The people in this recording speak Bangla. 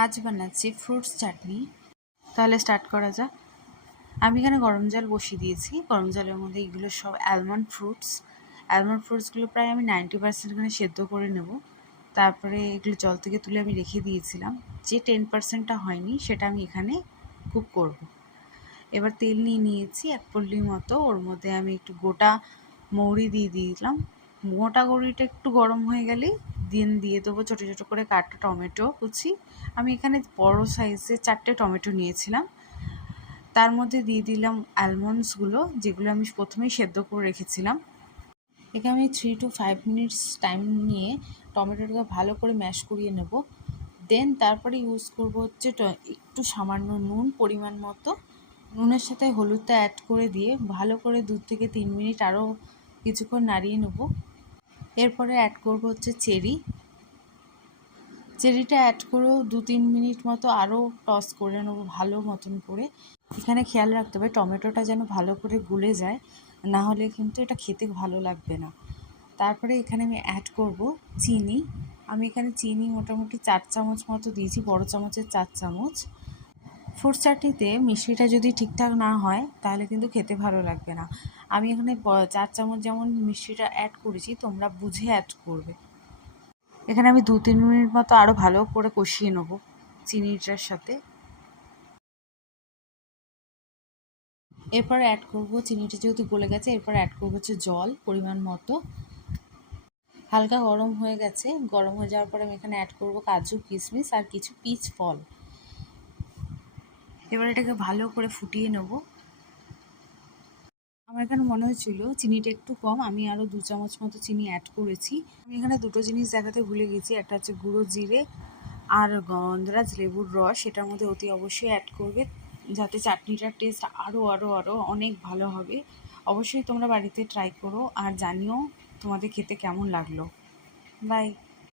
আজ বানাচ্ছি ফ্রুটস চাটনি। তাহলে স্টার্ট করা যাক। আমি এখানে গরম জল বসিয়ে দিয়েছি। গরম জলের মধ্যে এগুলো সব অ্যালমন্ড ফ্রুটসগুলো প্রায় আমি 90% এখানে সেদ্ধ করে নেব। তারপরে এগুলো জল থেকে তুলে আমি রেখে দিয়েছিলাম। যে 10%টা হয়নি সেটা আমি এখানে কুক করব। এবার তেল নিয়েছি 1 পল্লি মতো। ওর মধ্যে আমি একটু গোটা মৌরি দিয়ে দিলাম। গোটা মৌরিটা একটু গরম হয়ে গেলেই দিয়ে দেবো ছোটো ছোটো করে কাটা টমেটো কুচি। আমি এখানে বড় সাইজের 4টে টমেটো নিয়েছিলাম। তার মধ্যে দিয়ে দিলাম আলমন্ডসগুলো, যেগুলো আমি প্রথমেই সেদ্ধ করে রেখেছিলাম। এখানে আমি 3 to 5 মিনিটস টাইম নিয়ে টমেটোটাকে ভালো করে ম্যাশ করিয়ে নেব। দেন তারপরে ইউজ করব হচ্ছে একটু সামান্য নুন পরিমাণ মতো। নুনের সাথে হলুদটা অ্যাড করে দিয়ে ভালো করে 2 থেকে 3 মিনিট আরও কিছুক্ষণ নাড়িয়ে নেব। এরপরে অ্যাড করব হচ্ছে চেরিটা অ্যাড করেও 2-3 মিনিট মতো আরও টস করে নেব ভালো মতন করে। এখানে খেয়াল রাখতে হবে টমেটোটা যেন ভালো করে গলে যায়, না হলে কিন্তু এটা খেতে ভালো লাগবে না। তারপরে এখানে আমি অ্যাড করব চিনি। আমি এখানে চিনি মোটামুটি 4 চামচ মতো দিয়েছি, বড় চামচের 4 চামচ। ফ্রুট চাটনিতে মিষ্টিটা যদি ঠিকঠাক না হয় তাহলে কিন্তু খেতে ভালো লাগবে না। আমি এখানে 4 চামচ যেমন মিষ্টিটা অ্যাড করেছি, তোমরা বুঝে অ্যাড করবে। এখানে আমি 2-3 মিনিট মতো আরও ভালো করে কষিয়ে নেব চিনিটার সাথে। এরপর অ্যাড করব চিনিটা যেহেতু গলে গেছে, এরপর অ্যাড করব হচ্ছে জল পরিমাণ মতো। হালকা গরম হয়ে গেছে। গরম হয়ে যাওয়ার পরে আমি এখানে অ্যাড করব কাজু কিশমিশ আর কিছু পিচ ফল। এবার এটাকে ভালো করে ফুটিয়ে নেব। আমার এখানে মনে হচ্ছিল চিনিটা একটু কম, আমি আরও 2 চামচ মতো চিনি অ্যাড করেছি। আমি এখানে দুটো জিনিস দেখাতে ভুলে গেছি, একটা হচ্ছে গুঁড়ো জিরে আর গন্ধরাজ লেবুর রস। এটার মধ্যে অতি অবশ্যই অ্যাড করবে, যাতে চাটনিটার টেস্ট আরও অনেক ভালো হবে। অবশ্যই তোমরা বাড়িতে ট্রাই করো আর জানিও তোমাদের খেতে কেমন লাগলো। বাই।